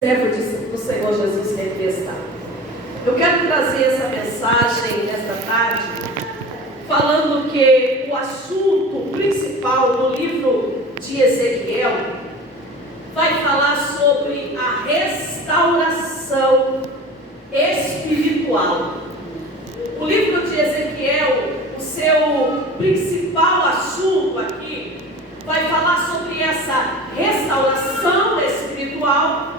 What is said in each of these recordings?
servo do Senhor Jesus que aqui está. Eu quero trazer essa mensagem nesta tarde, falando que o assunto principal do livro de Ezequiel vai falar sobre a restauração espiritual. O livro de Ezequiel, o seu principal assunto aqui, vai falar sobre essa restauração espiritual,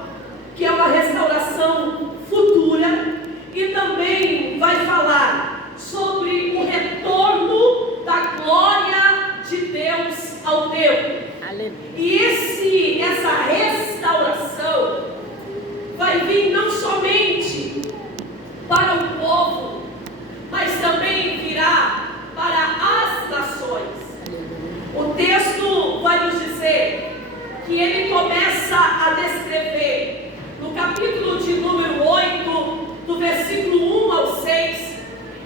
que é uma restauração futura, e também vai falar sobre o retorno da glória de Deus ao templo. E essa restauração vai vir não somente para o povo, mas também virá para as nações. O texto vai nos dizer que ele começa a descrever no capítulo de número 8, do versículo 1 ao 6,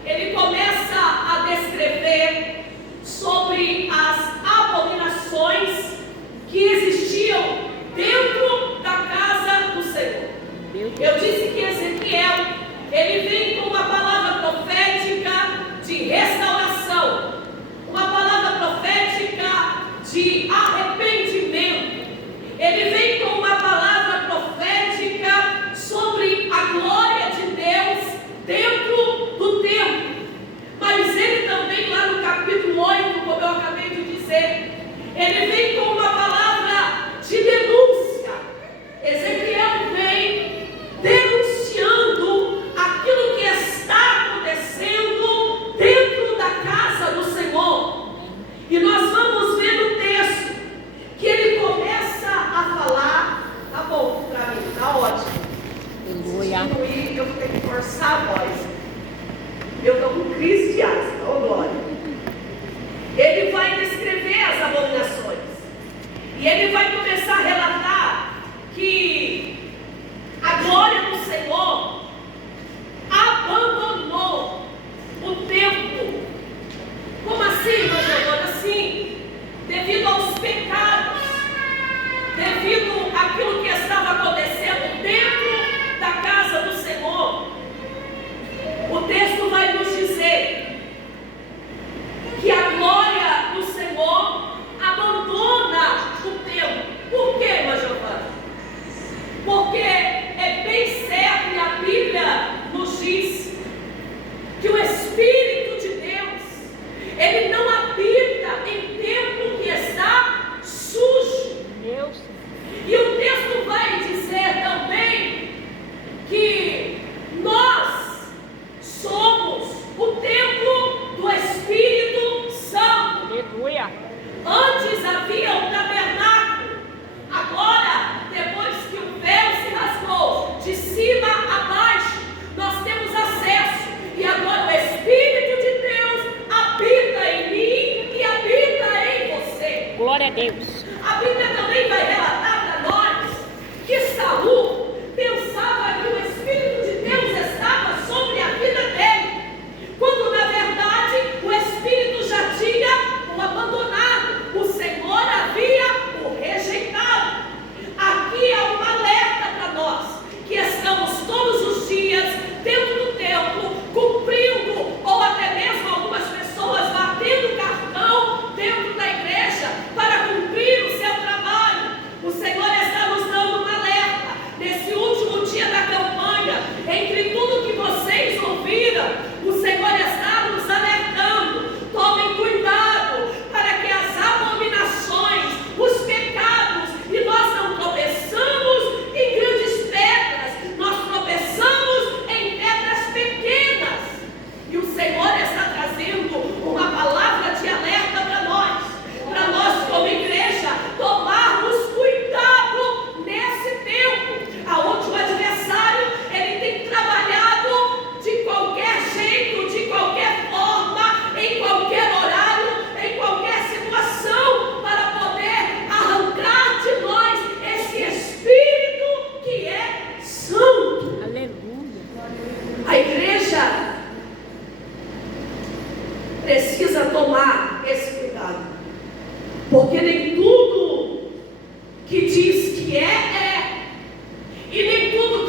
ele começa a descrever sobre as abominações que existiam dentro da casa do Senhor. Eu disse que Ezequiel, ele vem com uma palavra profética de restauração, uma palavra profética de arrependimento. Ele vem com uma palavra profética sobre a glória de Deus dentro do templo. Mas ele também, lá no capítulo 8, como eu acabei de dizer, ele vem com uma palavra de denúncia. Ezequiel vem denunciando aquilo que está acontecendo dentro da casa do Senhor. E nós vamos ver no texto que ele começa a falar. Tá bom para mim, tá ótimo. Se eu vou ter que forçar a voz. Eu estou com crise de asma, oh glória. Ele vai descrever as abominações. E ele vai começar a relatar que a glória do Senhor abandonou o templo. Como assim, meu Senhor? Assim, devido aos pecados, devido àquilo que estava acontecendo dentro da casa do Senhor. O texto vai nos dizer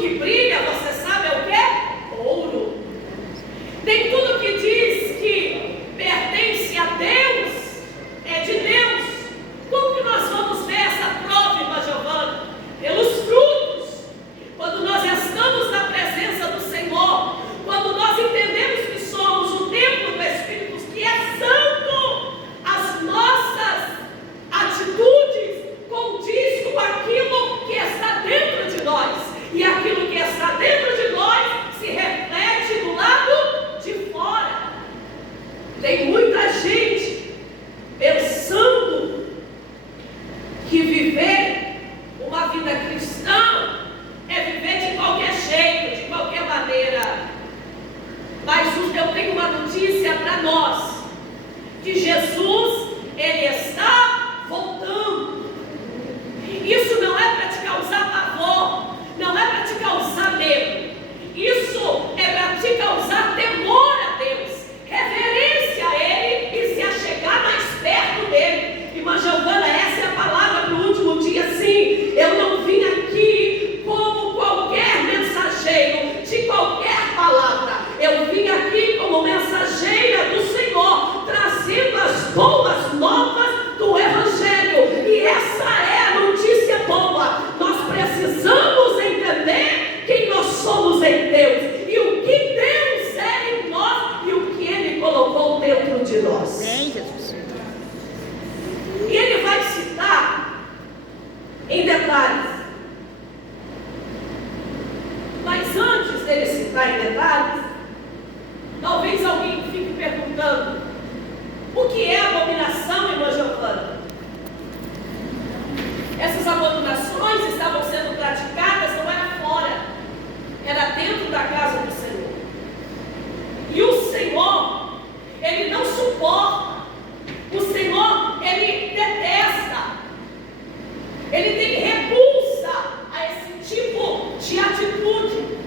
que brilha, você sabe, é o quê? Ouro. Nem tudo que diz que pertence a Deus é de Deus. Como que nós vamos ver essa prova, irmã Giovana? Pelos frutos. Quando nós estamos na presença do Senhor, quando nós entendemos que somos o templo do Espírito, que é santo, as nossas atitudes condiz com aquilo que está dentro de nós. E aquilo que está dentro de nós se reflete do lado de fora. Tem muita gente pensando que viver uma vida cristã é viver de qualquer jeito, de qualquer maneira. Mas eu tenho uma notícia para nós, que Jesus, Ele está voltando. Isso não é para te causar pavor, não é para te causar medo. Isso é para te causar temor a Deus, reverência a Ele e se achegar mais perto dEle. Irmã Giovana, essa é a palavra para o último dia, sim. Eu não vim aqui como qualquer mensageiro de qualquer palavra. Eu vim aqui como mensageira do Senhor, trazendo as boas novas do Evangelho. E essa é a notícia boa. Nós precisamos entender quem nós somos em Deus e o que Deus é em nós e o que Ele colocou dentro de nós. E Ele vai citar em detalhes. Mas antes dele citar em detalhes, talvez alguém fique perguntando: o que é abominação, irmã Giovana? Essas abominações estavam sendo praticadas, não era fora, era dentro da casa do Senhor. E o Senhor, Ele não suporta. O Senhor, Ele detesta. Ele tem repulsa a esse tipo de atitude.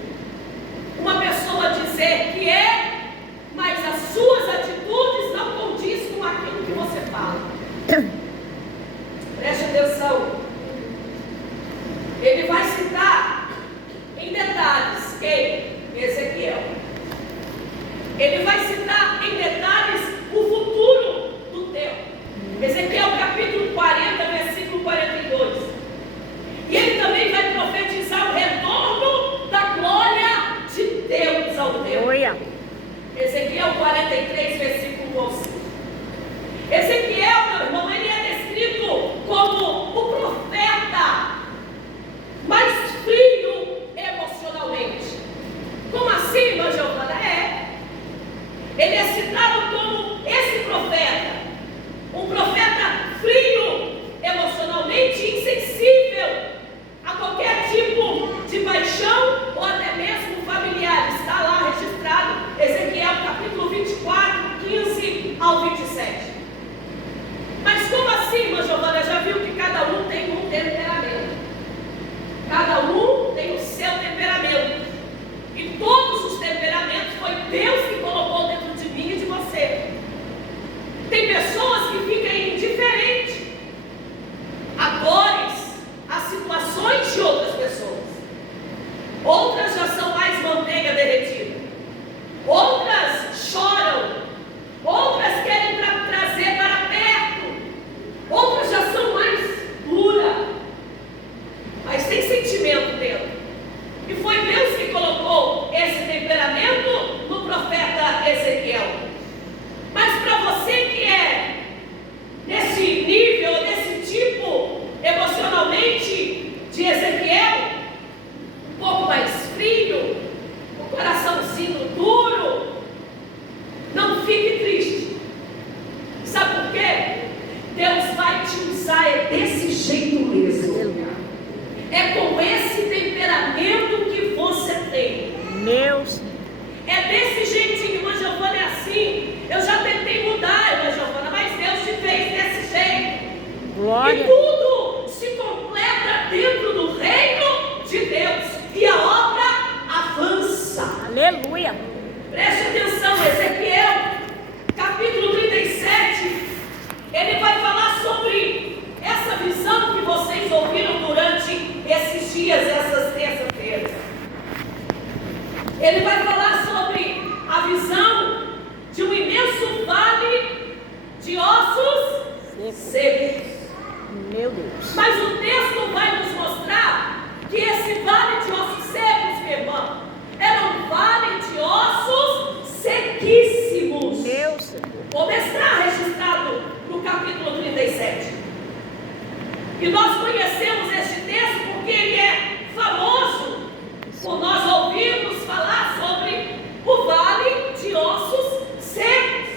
Uma pessoa dizer que é, mas as suas atitudes não condizem com aquilo que você fala. Preste atenção. Ele vai falar sobre a visão de um imenso vale de ossos secos. Meu Deus. Mas o texto vai nos mostrar que esse vale de ossos secos, meu irmão, era um vale de ossos sequíssimos. Meu Senhor. Vou mostrar registrado no capítulo 37. E nós conhecemos este texto porque ele é famoso por nós ouvirmos falar sobre o vale de ossos secos.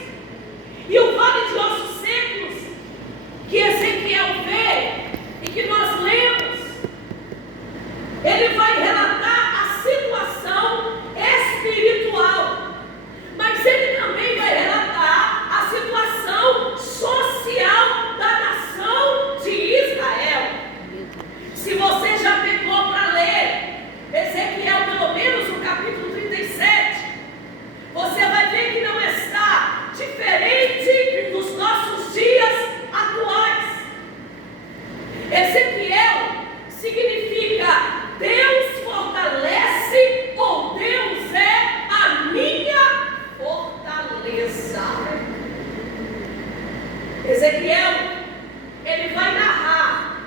E o vale de ossos secos que Ezequiel vê e que nós lemos, ele vai relatar a situação espiritual, mas ele também vai relatar a situação social da nação de Israel. Se você já pegou para ler Ezequiel, pelo menos no capítulo 37, você vai ver que não está diferente dos nossos dias atuais. Ezequiel significa Deus fortalece ou Deus é a minha fortaleza. Ezequiel, ele vai narrar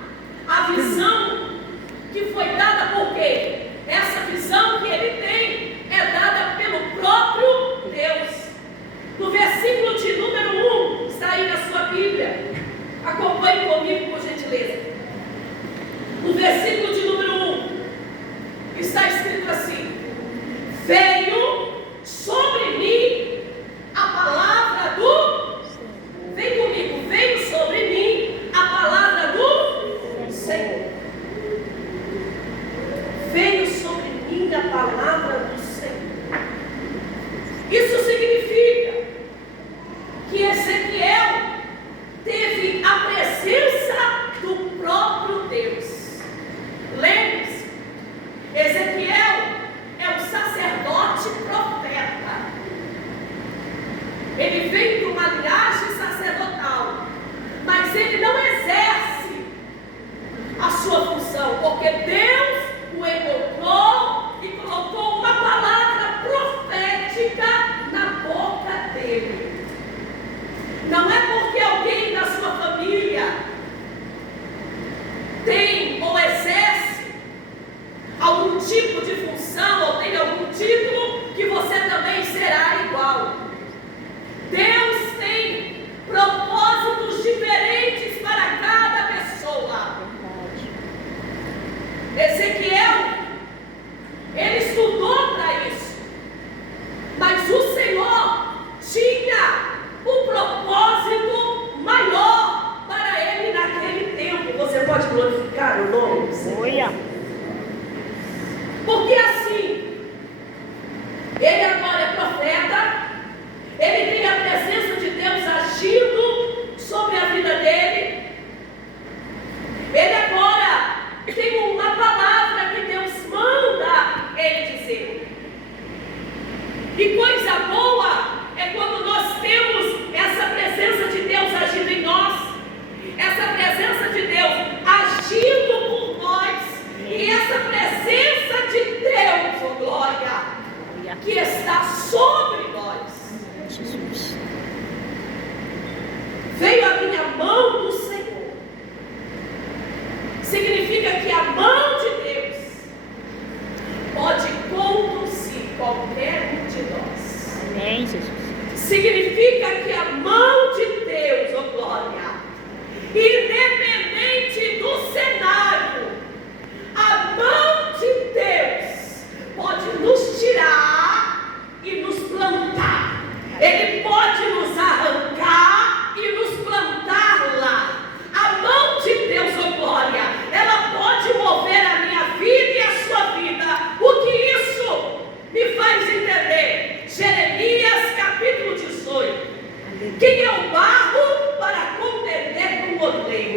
a visão que foi dada por quem? Essa visão que ele tem é dada pelo próprio Deus. No versículo de número 1, está aí na sua Bíblia. Acompanhe comigo, por gentileza. No versículo de número 1, está escrito assim: veio sobre mim a palavra do... Vem comigo, veio sobre mim a palavra do Senhor. Veio sobre mim a palavra do Senhor. Isso significa que Ezequiel teve a presença do próprio Deus. Lembre-se, Ezequiel é um sacerdote profeta. Ele vem de uma linhagem sacerdotal, mas ele não exerce a sua função, porque Deus o encontrou e colocou uma palavra profética na boca dele. Não é porque alguém da sua família tem ou exerce algum tipo de função ou tem algum título que você também será igual. Deus tem propósitos diferentes para cada pessoa. Ezequiel, ele estudou para isso, mas o Senhor tinha um propósito maior para ele naquele tempo. Você pode glorificar o nome do Senhor? Porque assim, ele agora é profeta, ele tem a presença de Deus agindo sobre a vida dele. Ele agora tem uma palavra que Deus manda ele dizer. E coisa boa é quando nós temos essa presença de Deus agindo em nós, essa presença de Deus agindo por nós, e essa presença de Deus, oh glória, que está sobre nós. Jesus. Veio a minha mão do Senhor. Significa que a mão de Deus pode conduzir qualquer um de nós. Amém, Jesus. Significa que a mão de Deus, oh glória, independente do cenário, a mão de Deus pode nos tirar e nos plantar. Ele pode nos arrancar e nos plantar lá. A mão de Deus, oh glória, ela pode mover a minha vida e a sua vida. O que isso me faz entender? Jeremias capítulo 18. Quem é o barro para contender com o oleiro?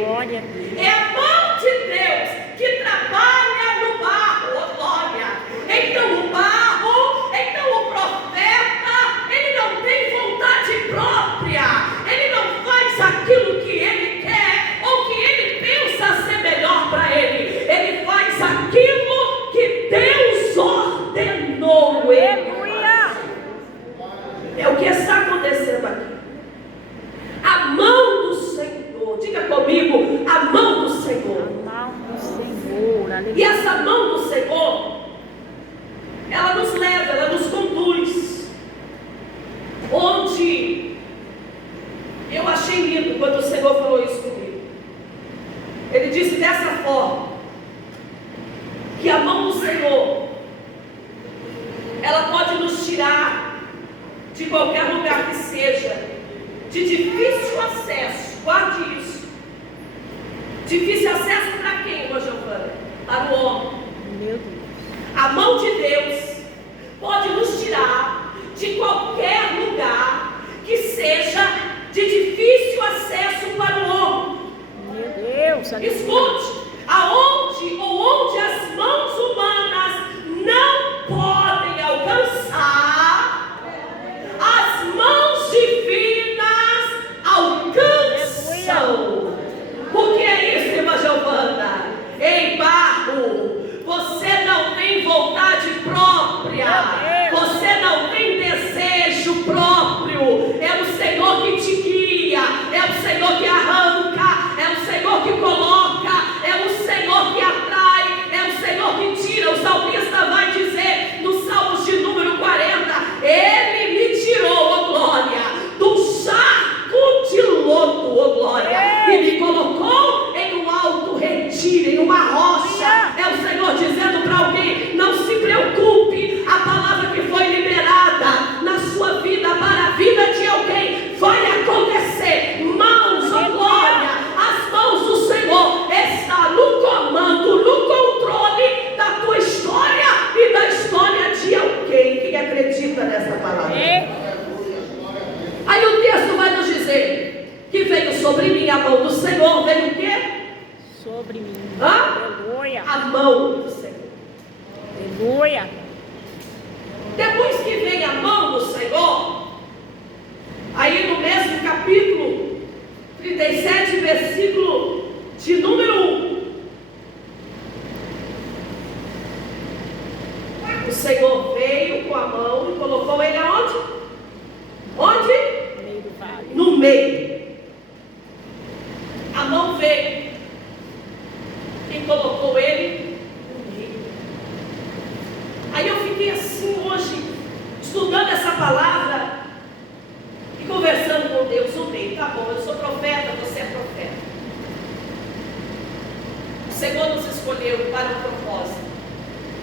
de qualquer lugar que seja, de difícil acesso, guarde isso. Difícil acesso para quem, irmã Giovana? Para o homem. Meu Deus. A mão de Deus pode nos tirar de qualquer lugar que seja de difícil acesso para o homem. Meu Deus. Escute, aonde ou onde as mãos humanas não podem alcançar, as mãos divinas alcançam. O que é isso, irmã Giovana? Ei, barro, você não tem vontade própria, você não tem desejo próprio. É o Senhor que te guia, é o Senhor que arranca, é o Senhor que coloca, é o Senhor que atrai, é o Senhor que tira. O salmista vai dizer no Salmos de número 40: Ele me tirou, ó glória, do charco de lodo, ó glória, e me colocou em um alto retiro, em uma rocha. É o Senhor dizendo para alguém: não se preocupe, a palavra que foi liberada na sua vida para a vida de alguém vai acontecer. Mãos, ó glória, as mãos do Senhor está no comando, no controle da tua história e da história de alguém. Quem acredita nessa palavra? Aí o texto vai nos dizer que veio sobre mim a mão do Senhor. Veio o quê? Sobre mim. Aleluia. A mão do Senhor. Aleluia. Depois que vem a mão do Senhor, aí no mesmo capítulo 37, versículo de número 1, o Senhor veio com a mão e colocou ele aonde? Onde? No meio do vale. No meio. A mão veio e colocou ele no meio. Aí eu fiquei assim hoje, estudando essa palavra e conversando com Deus no meio. Tá bom, eu sou profeta, você é profeta. O Senhor nos escolheu para um propósito,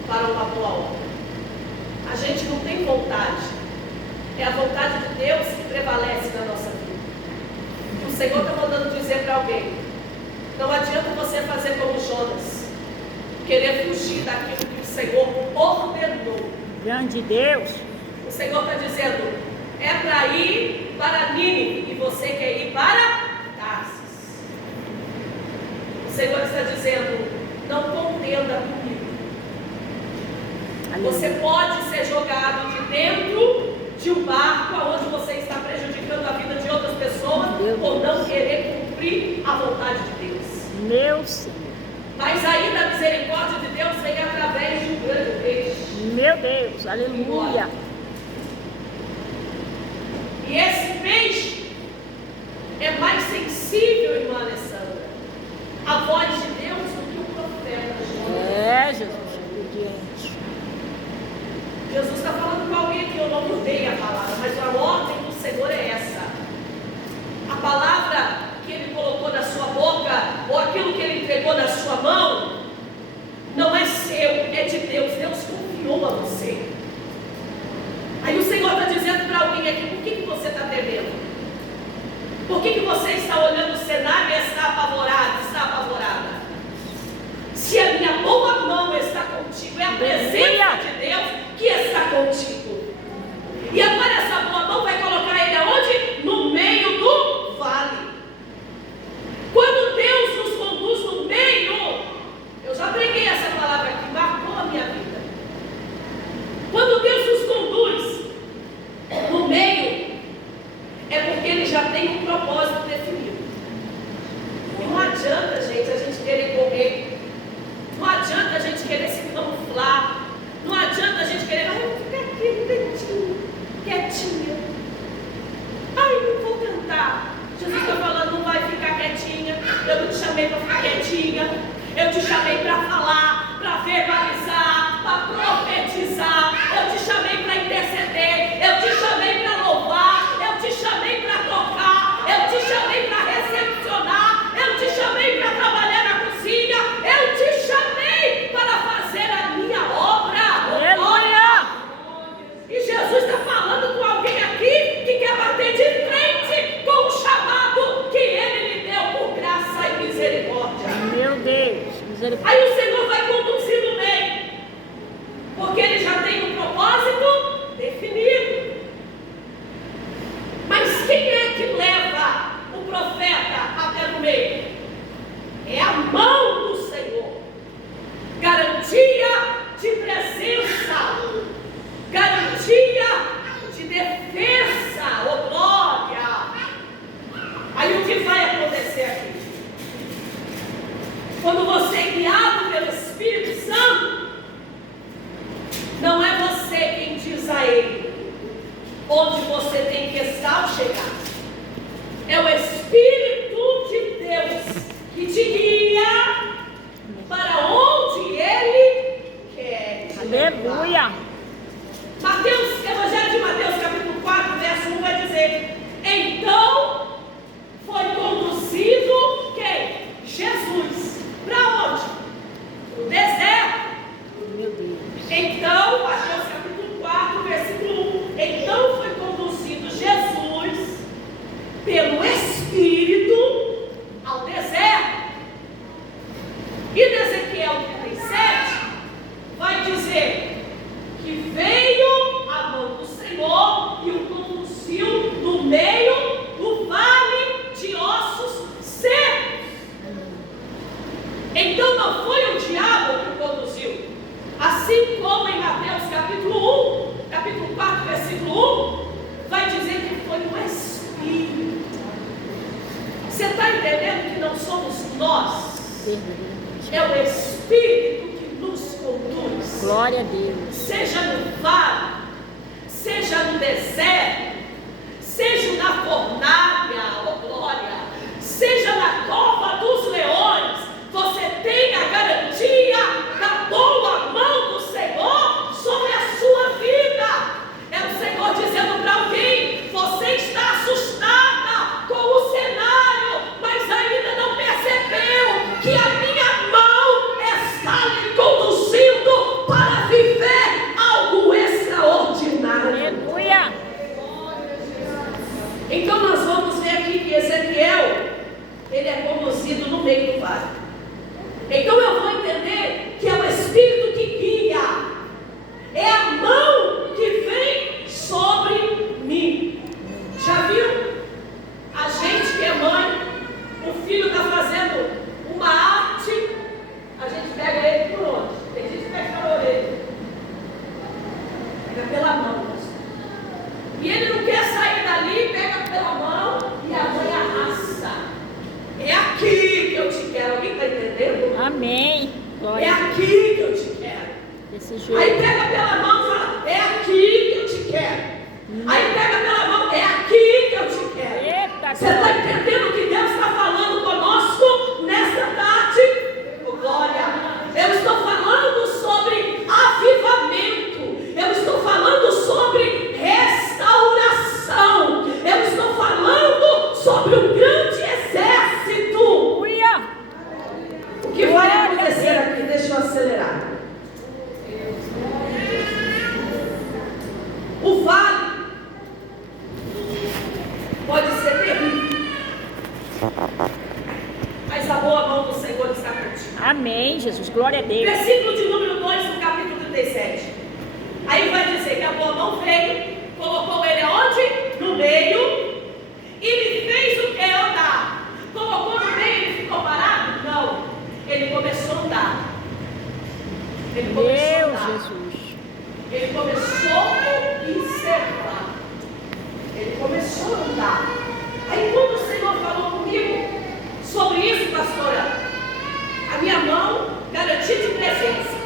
para uma boa obra. A gente não tem vontade, é a vontade de Deus que prevalece na nossa vida. O Senhor está mandando dizer para alguém: não adianta você fazer como Jonas, querer fugir daquilo que o Senhor ordenou. Grande Deus. O Senhor está dizendo: é para ir para Nínive e você quer ir para Tarsis. O Senhor está dizendo: não contenda comigo. Você pode ser jogado de dentro de um barco onde você está prejudicando a vida de outras pessoas por não querer cumprir a vontade de Deus. Meu Senhor. Mas ainda a misericórdia de Deus vem através de um grande peixe. Meu Deus. Aleluia. E esse peixe é mais sensível, irmã Alessandra, à voz de Deus do que o profeta Jonas. Jesus. Obediente. Jesus está falando com alguém que eu não mudei a palavra, mas a ordem do Senhor é essa. A palavra que Ele colocou na sua boca, ou aquilo que Ele entregou na sua mão, não é seu, é de Deus. Deus confiou a você. Aí o Senhor está dizendo para alguém aqui: por que você está temendo? Por que você está olhando o cenário e está apavorado, está apavorada? Se a minha boa mão está contigo, é a presença de Deus que está contigo. E agora essa boa mão vai colocar ele aonde? No meio do vale. Quando Deus nos conduz no meio Porque ele já tem um propósito definido. Mas quem é que leva o profeta até no meio? É a mão do Senhor. Garantia de presença, garantia de defesa, oh glória. Aí o que vai acontecer aqui? Quando você é guiado pelo Espírito Santo, não é você quem diz a ele onde você tem que estar ao chegar. É o Espírito de Deus que te guia para onde ele quer te levar. Aleluia. Mateus, Evangelho de Mateus, capítulo 4, verso 1 vai dizer: então foi conduzido quem? Jesus. Para onde? Para o deserto. Meu Deus. Então, Mateus capítulo 4, versículo 1. Então foi conduzido Jesus pelo Espírito ao deserto. E em Ezequiel 37 vai dizer que veio a mão do Senhor e o conduziu no meio do vale de ossos secos. Então não foi o diabo que o conduziu, assim como em Mateus capítulo 4, versículo 1, vai dizer que foi o Espírito. Você está entendendo que não somos nós? É o Espírito que nos conduz. Glória a Deus. Seja no vale, seja no deserto, seja na fornalha, oh glória, seja na cova dos leões, você tem a garantia da boa mão do Senhor sobre a sua vida. É o Senhor dizendo para alguém: você está assustada com o cenário, mas ainda não percebeu que a minha mão está lhe conduzindo para viver algo extraordinário. Aleluia. Então nós vamos ver aqui que Ezequiel, ele é conduzido no meio do vale. Então eu vou entender que é o Espírito que guia, é a mão que vem sobre mim. Já viu? A gente que é mãe, o filho está fazendo uma arte, a gente pega ele por onde? Tem gente que pega pela orelha, pega pela mão. E ele não quer sair dali, pega pela mão e a mãe arrasta. É aqui que eu te quero. Alguém está entendendo? Amém. Glória É a Deus. aqui que eu te quero. Desse jeito. Aí pega pela mão e fala: é aqui que eu te quero. Aí pega pela mão: é aqui que eu te quero. Eita, Você está entendendo o que Deus está falando conosco nesta tarde? Oh, glória! Eu estou falando sobre avivamento. Eu estou falando sobre restauração. Eu estou falando sobre um grande exército. aleluia. O que vai acontecer aqui? Deixa eu acelerar. O vale pode ser terrível, mas a boa mão do Senhor está contigo. Amém, Jesus. Glória a Deus. Versículo de número 2 no capítulo 37. Aí vai dizer que a boa mão veio, colocou ele aonde? No meio, e lhe fez o que? Andar. Colocou no meio e ele ficou parado? Não. Ele começou a andar. Ele começou a Meu andar. Jesus. Ele começou a observar. Ele começou a andar. Aí quando o Senhor falou comigo sobre isso, pastora, a minha mão, garantia de presença.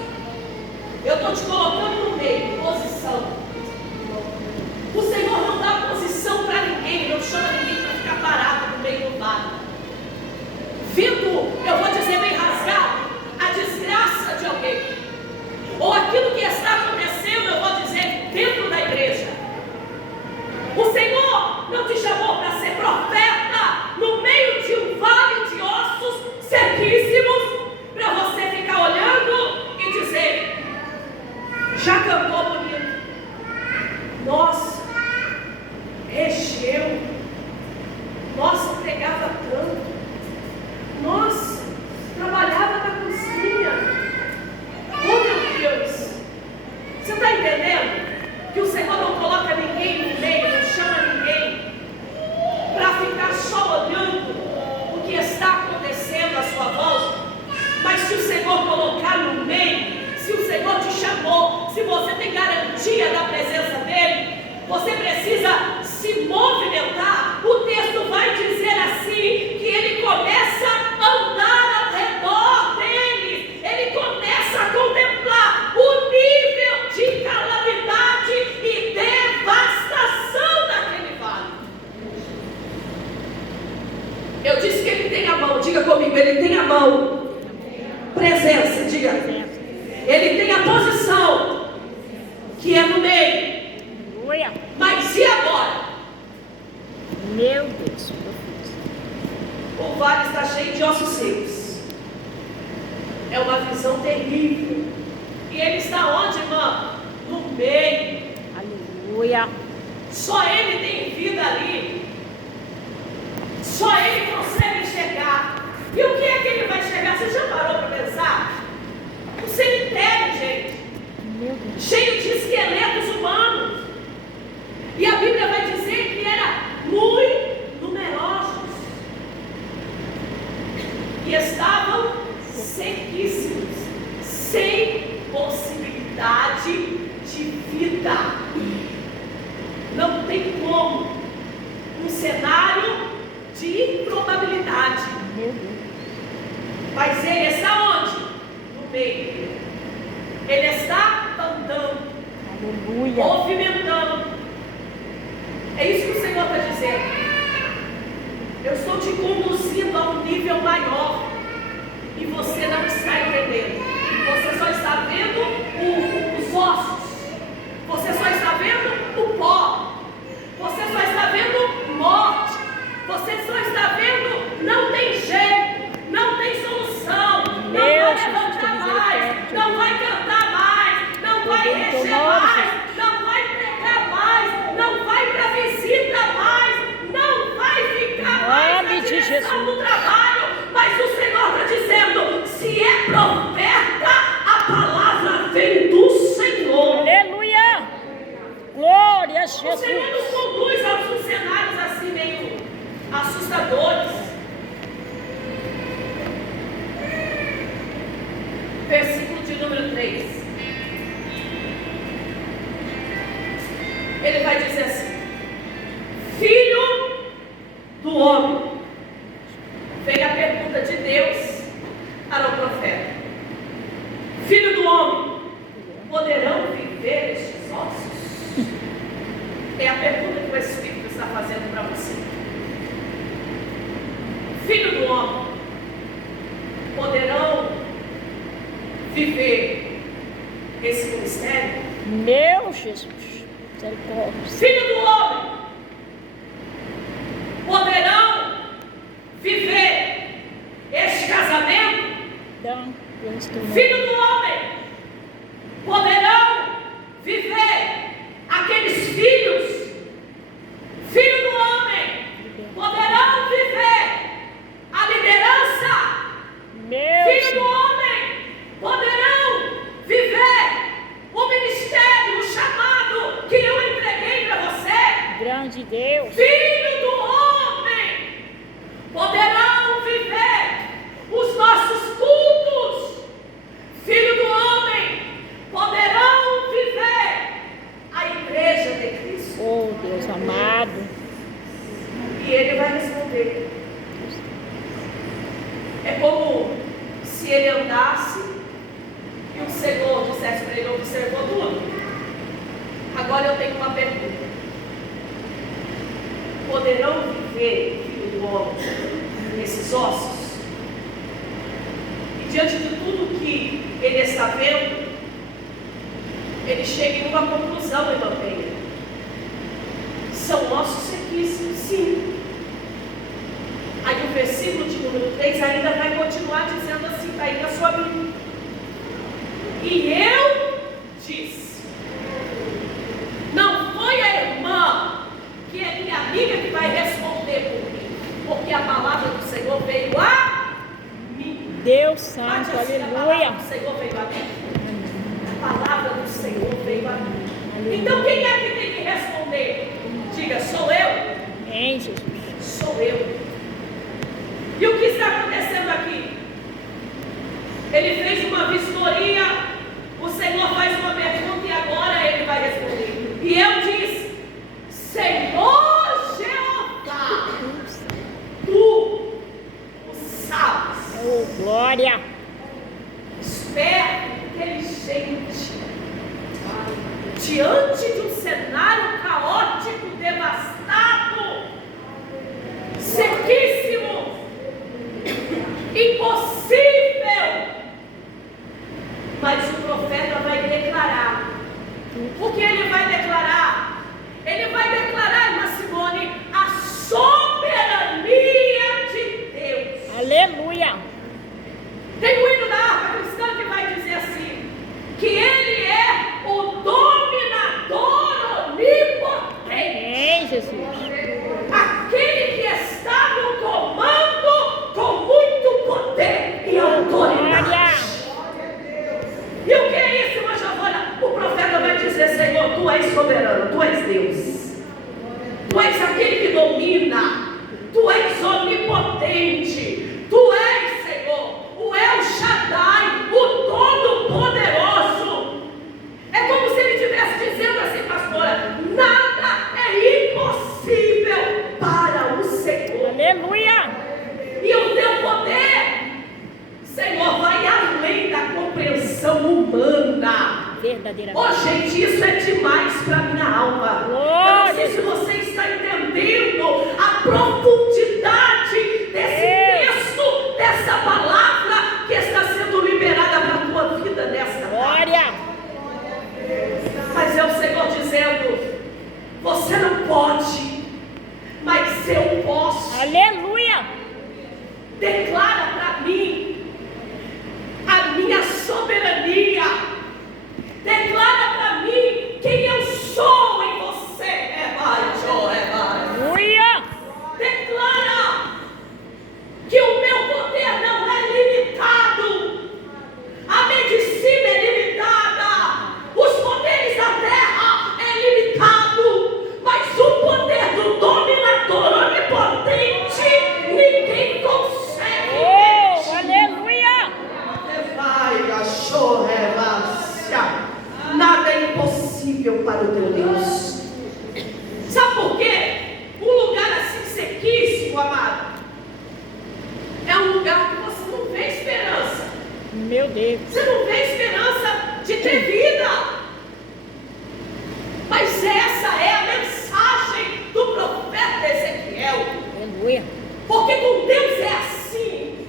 você precisa se movimentar. O texto vai dizer assim, que ele começa a andar ao redor deles, ele começa a contemplar o nível de calamidade e devastação daquele vale. Eu disse que ele tem a mão, diga comigo, ele tem a mão. Presença, diga. Ele tem a posição, que é no meio. Aleluia. Mas e agora? Meu Deus. O vale está cheio de ossos secos. É uma visão terrível. E ele está onde, irmã? No meio. Aleluia. Só ele tem vida ali. Só ele consegue enxergar. E o que é que ele vai enxergar? Você já parou para pensar? O cemitério, gente, Meu Deus. cheio de esqueletos humanos. E a Bíblia vai dizer que eram muito numerosos. E estavam sequíssimos, sem possibilidade de vida. Não tem como. Um cenário de improbabilidade. Meu Deus. Mas ele está onde? No meio. Ele está andando, Aleluia. movimentando. É isso que o Senhor está dizendo. Eu estou te conduzindo a um nível maior. E você não está entendendo. Você só está vendo os ossos. Você só está vendo o pó. Você só está vendo morte. Você só está vendo, não tem jeito, não tem solução, não vai levantar mais, não vai cantar mais, não vai reger mais, não vai pregar mais, não vai para visita mais, não vai ficar mais na direção do trabalho. Mas o Senhor está dizendo, se é profeta, a palavra vem do Senhor. Aleluia. Glória a O Senhor nos Jesus. conduz aos cenários assim meio assustadores. Versículo de número 3. Ele vai dizer assim: Filho do homem. Vem a pergunta de Deus para o profeta: Filho do homem, poderão viver estes ossos? É a pergunta que o Espírito está fazendo para você. Filho do homem, poderão viver esse ministério? Meu Jesus. Misericórdia. Filho do homem, poderão viver este casamento? Dá o instrumento. Filho do homem, poderão viver aqueles filhos? Filho do homem, poderão viver a liderança? Meu Filho do Senhor. homem, poderão viver o ministério, o chamado que eu entreguei para você? Grande Deus. Filho do homem, poderão viver os nossos cultos? Filho do homem, poderão viver a igreja de Cristo? Oh, Deus amado. E ele vai responder. É como se ele andasse e o Senhor dissesse para ele: observou tudo. Agora eu tenho uma pergunta: poderão viver, filho do homem, esses ossos? E diante de tudo que ele está vendo, ele chega em uma conclusão, irmã Penha. São ossos sequíssimos, sim. Aí o versículo de número 3 ainda vai continuar dizendo assim, está aí na sua Bíblia. E eu disse, não foi a irmã, que é minha amiga, que vai responder por mim, porque a palavra do Senhor veio a mim. Deus santo, Bate assim, a aleluia. palavra do Senhor veio a mim. A palavra do Senhor veio a mim. Então quem é que tem que responder? Diga, sou eu? Em Jesus. Sou eu. E o que está acontecendo aqui? Ele fez uma vistoria, o Senhor faz uma pergunta e agora ele vai responder. E eu disse, diante de um cenário caótico, devastado, sequíssimo, impossível. Mas o profeta vai declarar. O que ele vai declarar? Ele vai declarar, irmã Simone, a soberania de Deus. Aleluia. Tem um hino da harpa cristã que vai dizer assim, que ele é o dominador onipotente. Amém, Jesus. Aquele que está no comando com muito poder e autoridade. Glória. E o que é isso, irmã Giovana? O profeta vai dizer, Senhor, tu és soberano, tu és Deus. Tu és aquele que domina. Tu és onipotente. Tu és, Senhor, o El Shaddai, o Todo-Poderoso. É como se ele estivesse dizendo assim, pastora, nada é impossível para o Senhor. Aleluia. E o teu poder, Senhor, vai além da compreensão humana. Verdadeiramente. Oh, gente, isso é demais para minha alma. Eu não sei se você está entendendo a profundidade desse texto, dessa palavra que está sendo liberada para a tua vida nesta tarde. Glória. Mas é o Senhor dizendo, você não pode, mas eu posso. Aleluia. Declara para mim a minha soberania. Declara para mim quem eu sou em você. Aleluia. Declara que o meu poder não é limitado. A medicina é limitada. Os poderes da terra é limitado. Mas o poder do dominador onipotente ninguém consegue. Oh, aleluia. Nada é impossível para o teu Deus. Sabe por quê? Um lugar assim sequíssimo, amado, é um lugar que você não vê esperança. Meu Deus. Você não vê esperança de ter vida. Mas essa é a mensagem do profeta Ezequiel. Aleluia. Porque com Deus é assim.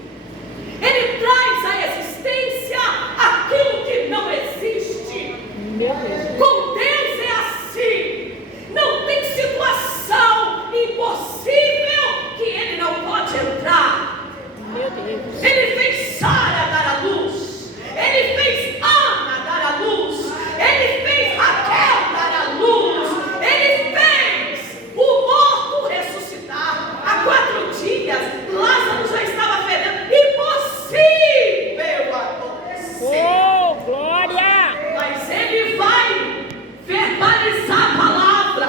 Ele traz à existência aquilo que não existe. Meu Deus. Com Deus é assim. Não tem situação impossível que Ele não pode entrar. Meu Deus. Ele fez Sara dar a luz. Ele fez Ana dar a luz. Ele fez Raquel dar a luz. Ele fez o morto ressuscitar. Há 4 dias, Lázaro já estava fedendo. Impossível acontecer. Oh, glória. Mas Ele vai verbalizar a palavra.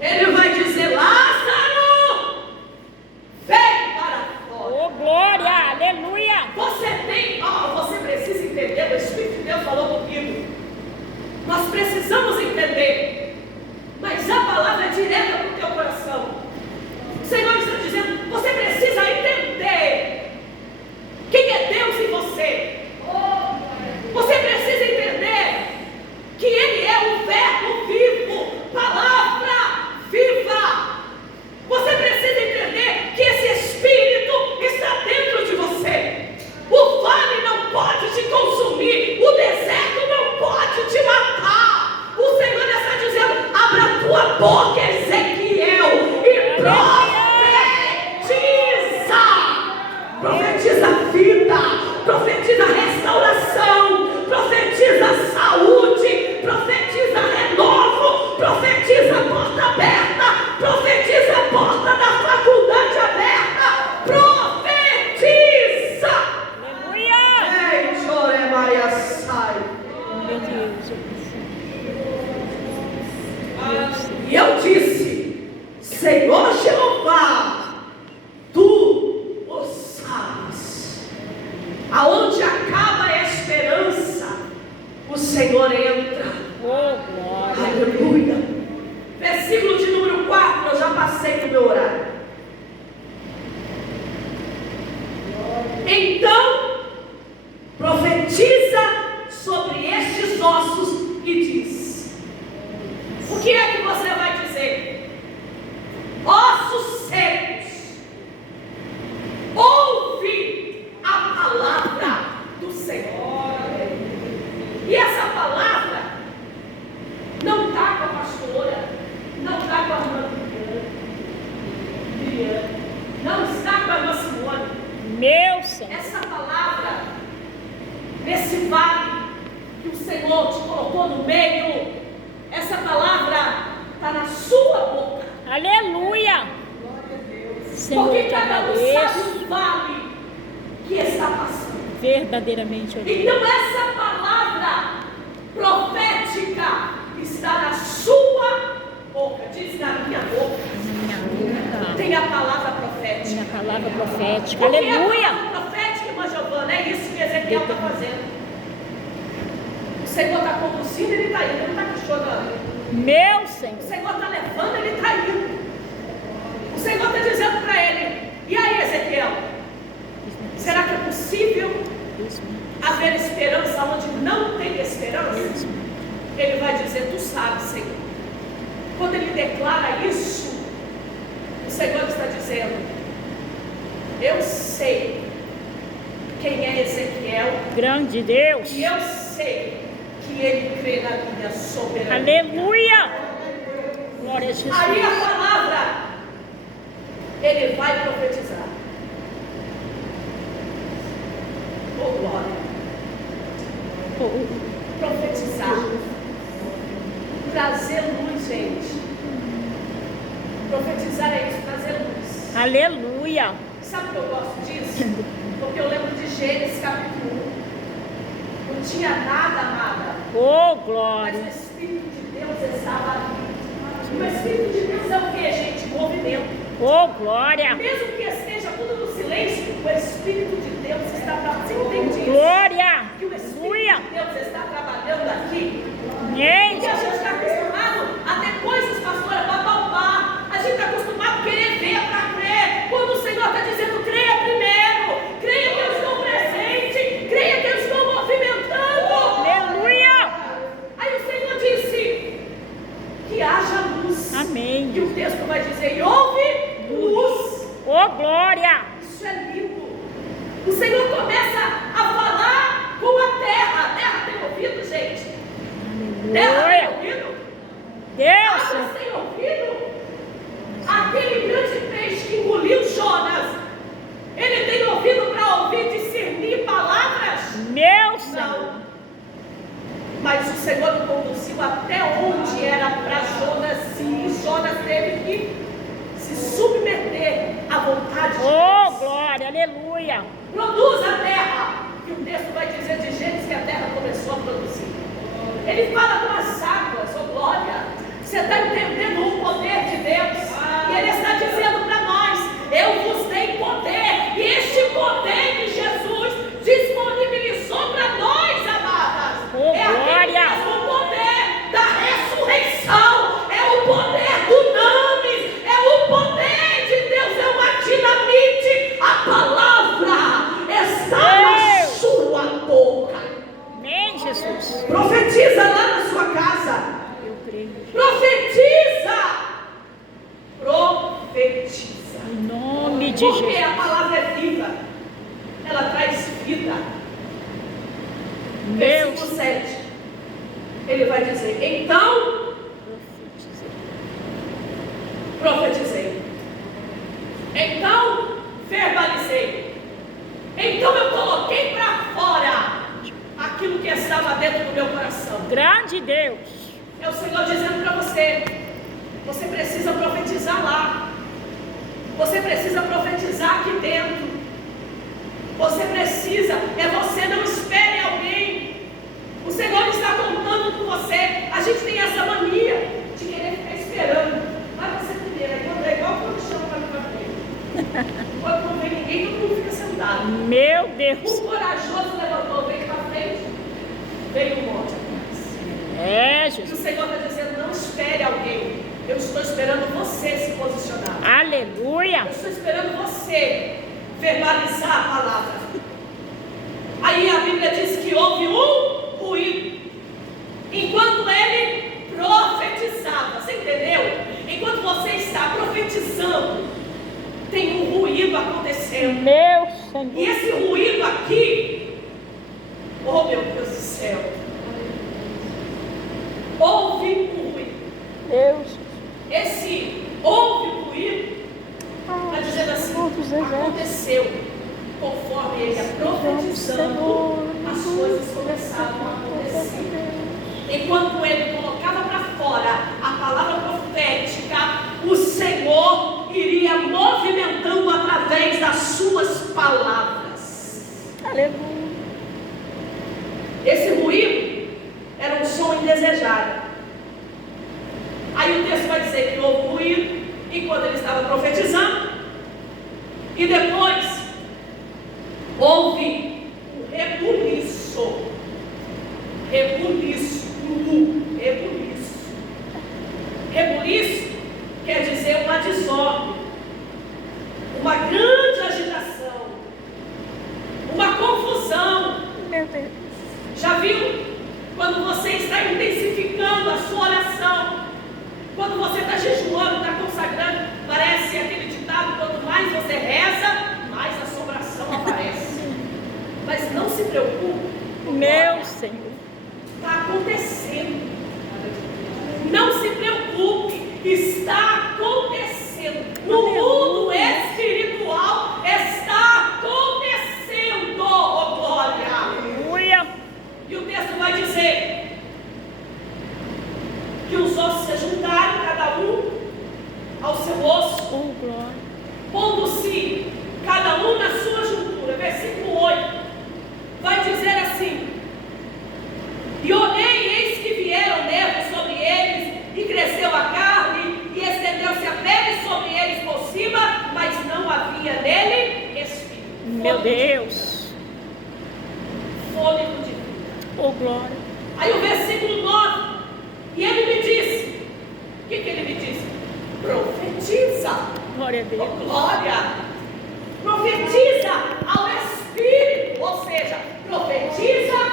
Ele vai dizer, Lázaro, vem para fora. Oh, glória. Aleluia. Você precisa entender, o Espírito de Deus falou comigo. Nós precisamos entender, mas a palavra é direta para o teu coração. O Senhor está dizendo, você precisa entender quem é Deus em você. Você precisa entender que Ele é o verbo vivo, palavra viva. Você precisa entender que esse Espírito está dentro de você. O vale não pode te consumir, o deserto não pode te matar. O Senhor está dizendo, abra a tua boca, Ezequiel, e profetiza. Profetiza vida, profetiza restauração, profetiza saúde, profetiza renovo, profetiza porta aberta, profetiza porta da faculdade aberta, profetiza. Aleluia. Ei, Chore Maria sai. Meu Deus. E eu disse, Senhor Jeová, tu o sabes. Aonde acaba a esperança, o Senhor entra. Oh, glória. Aleluia. Versículo de número 4, eu já passei do meu horário. Então, profetiza sobre estes ossos e diz: Aleluia. Senhor, Porque te cada um sabe agradeço. o vale que está passando. Verdadeiramente, ó Deus. Então essa palavra profética está na sua boca, diz na minha boca. Na minha boca. Tem a palavra profética. Minha palavra profética. Porque Aleluia. a palavra profética, irmã Giovana, é isso que Ezequiel está fazendo. O Senhor está conduzindo, ele está indo, ele não está questionando. Meu Senhor. O Senhor está levando, ele está indo. O Senhor está dizendo para ele: e aí, Ezequiel? Será que é possível haver esperança onde não tem esperança? Ele vai dizer: tu sabes, Senhor. Quando ele declara isso, o Senhor está dizendo: eu sei quem é Ezequiel. Grande Deus. E eu sei que ele crê na minha soberania. Aleluia. Glória a Jesus. Aí a palavra, ele vai profetizar. Oh, glória. Profetizar. Trazer luz, gente. Profetizar é isso, trazer luz. Aleluia. Sabe que eu gosto disso? Porque eu lembro de Gênesis capítulo 1. Não tinha nada, amada. Oh, Mas glória. o Espírito de Deus estava ali. O Espírito de Deus é o que, gente? Movimento. Oh, glória. Mesmo que esteja tudo no silêncio, o Espírito de Deus está trabalhando. Você entende isso? Glória. Que o Espírito Aleluia. de Deus está trabalhando aqui. Amém. Porque a gente está acostumado a ter coisas, pastora, para palpar. A gente está acostumado a querer ver para crer. Quando o Senhor está dizendo: creia primeiro. Creia que eu estou presente. Creia que eu estou movimentando. Aleluia. Aí o Senhor disse que haja luz. Amém. E o texto vai dizer: e houve luz. Oh, glória. Isso é lindo. O Senhor começa a falar com a terra. A terra tem ouvido, gente? Terra tem Aleluia. ouvido? Deus. Águas têm ouvido? Aquele grande peixe que engoliu Jonas, ele tem ouvido para ouvir discernir palavras? Meu Senhor. Não. Mas o Senhor o conduziu até onde era para Jonas ir. E Jonas teve que se submeter à vontade de Oh, Deus. glória. Aleluia. Produz a terra. E o texto vai dizer de Gênesis que a terra começou a produzir. Ele fala com as águas, oh glória. Você está entendendo o poder de Deus? E ele está dizendo para nós: eu vos dei poder. E este poder que Jesus disponibilizou para nós, amadas, Oh, é aquele glória. mesmo poder da ressurreição. É o poder do Names. É o poder de Deus. É uma dinamite. A palavra está na sua boca. Amém, Jesus. Profetiza lá na sua casa. Eu creio. Profetiza. Profetiza. Em nome de Porque Jesus. a palavra é viva. Ela traz vida. Meu Versículo 7. Ele vai dizer: então profetizei. Então verbalizei. Então eu coloquei para fora aquilo que estava dentro do meu coração. Grande Deus. É o Senhor dizendo para você: você precisa profetizar lá. Você precisa profetizar aqui dentro. Você precisa, você não espere alguém. O Senhor está contando com você. A gente tem essa mania de querer ficar esperando. Vai você primeiro, aí quando é igual quando chama para mim para frente. Quando não vem ninguém, todo mundo fica sentado. Meu Deus. O corajoso levantou, veio para frente, veio um monte atrás. É, E o Jesus. Senhor está dizendo: não espere alguém. Eu estou esperando você se posicionar. Aleluia. Eu estou esperando você verbalizar a palavra. Aí a Bíblia diz que houve um ruído. Enquanto ele profetizava. Você entendeu? Enquanto você está profetizando, tem um ruído acontecendo. Meu E Senhor. esse ruído aqui, oh meu Deus do céu, houve um ruído. Deus. Esse houve um ruído, está dizendo assim: aconteceu conforme ele ia profetizando, as coisas começaram a acontecer. Enquanto ele colocava para fora a palavra profética, o Senhor através das suas palavras. Aleluia. Esse ruído era um som indesejado. Aí o texto vai dizer que houve ruído enquanto ele estava profetizando, e depois houve um rebuliço. Rebuliço. Rebuliço. Rebuliço quer dizer uma desordem, uma grande agitação, uma confusão. Meu Deus. Já viu? Quando você está intensificando a sua oração, quando você está jejuando, está consagrando, parece aquele ditado: quanto mais você reza, mais assombração aparece. Mas não se preocupe. Meu Senhor. Está acontecendo. Não se preocupe. Está acontecendo. No mundo espiritual está acontecendo. Oh, glória. Aleluia. E o texto vai dizer que os ossos se juntaram, cada um ao seu osso, Oh, glória. pondo-se cada um na sua juntura. Versículo 8 vai dizer assim: e olhei, eis que vieram nervos sobre eles, e cresceu a carne, e estendeu-se a pele sobre eles por cima, mas não havia nele espírito. Meu Deus. Fôlego de vida. Oh, glória. Aí o versículo 9, e ele me disse, o que ele me disse? Profetiza. Glória a Oh, Deus. glória. Profetiza ao Espírito, ou seja, profetiza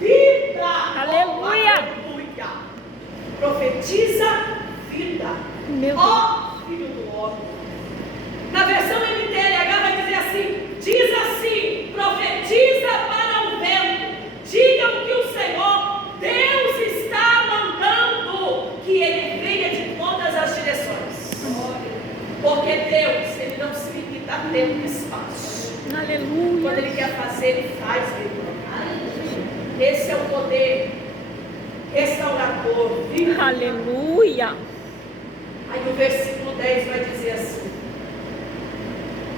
vida. Aleluia. Oh, aleluia. Profetiza vida. Meu Deus. Ó Filho do homem. Na versão NTLH vai dizer assim: diz assim, profetiza para o vento, digam que o Senhor Deus está mandando que ele venha de todas as direções. Porque Deus, ele não se limita a tempo e espaço. Aleluia. Quando ele quer fazer, ele faz, meu. Esse é o poder restaurador. Viva. Aleluia. Aí o versículo 10 vai dizer assim: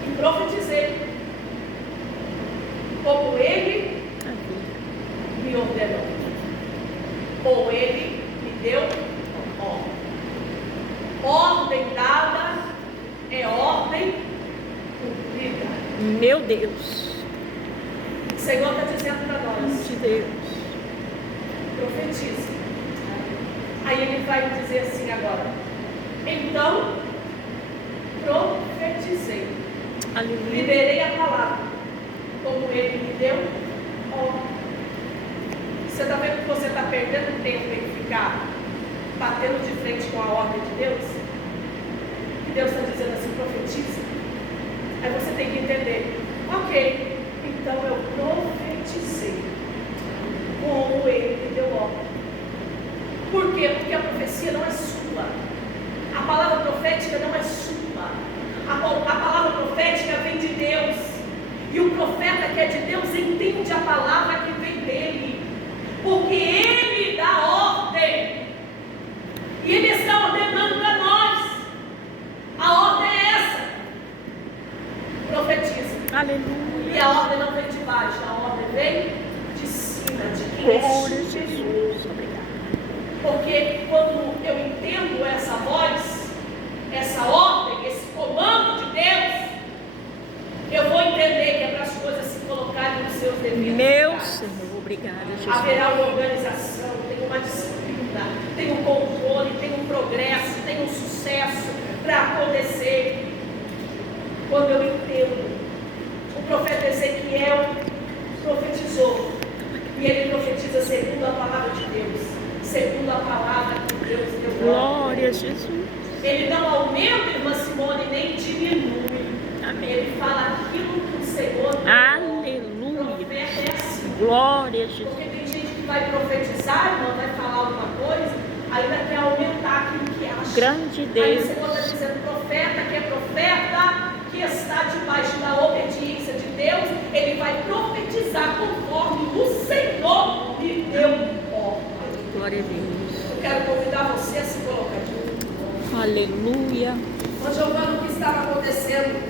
e profetizei como ele me ordenou, ou ele me deu ordem. Ordem dada é ordem cumprida. Meu Deus. O Senhor está dizendo para nós: De Deus. profetize. Aí ele vai dizer assim agora: então profetizei, Aleluia. liberei a palavra, como ele me deu ordem. Você está vendo que você está perdendo tempo em ficar batendo de frente com a ordem de Deus? E Deus está dizendo assim: profetiza. Aí você tem que entender: ok, então eu profetizei como ele me deu ordem. Por quê? Porque a profecia não é sua. A palavra profética não é sua. A palavra profética vem de Deus. E o profeta que é de Deus entende a palavra que vem dele. Porque ele dá ordem. E ele está ordenando para nós. A ordem é essa: profetiza. Aleluia. E a ordem não vem de baixo, a ordem vem de cima, de quem Glória é a superior. Jesus. Obrigada. Porque quando eu entendo essa voz, essa ordem, esse comando de Deus, eu vou entender que é para as coisas se colocarem nos seus devidos Meu lugares. Senhor. Obrigada, Jesus. Haverá uma organização, tem uma disciplina, tem um controle, tem um progresso, tem um sucesso para acontecer. Quando eu entendo, o profeta Ezequiel profetizou, e ele profetiza segundo a palavra de Deus, segundo a palavra que Deus deu. Glória a Jesus. Ele não aumenta, irmã Simone, nem diminui. Amém. Ele fala aquilo que o Senhor deu. Aleluia. O profeta é assim. Glória a Jesus. Porque tem gente que vai profetizar, irmão, vai falar alguma coisa, ainda quer aumentar aquilo que acha. Grande Aí Deus. o Senhor está dizendo: profeta que é profeta, que está debaixo da obediência de Deus, ele vai profetizar conforme o Senhor lhe deu ordem. Glória a Deus. Eu quero convidar você a se colocar de novo. Aleluia. Ô Giovana, o que estava acontecendo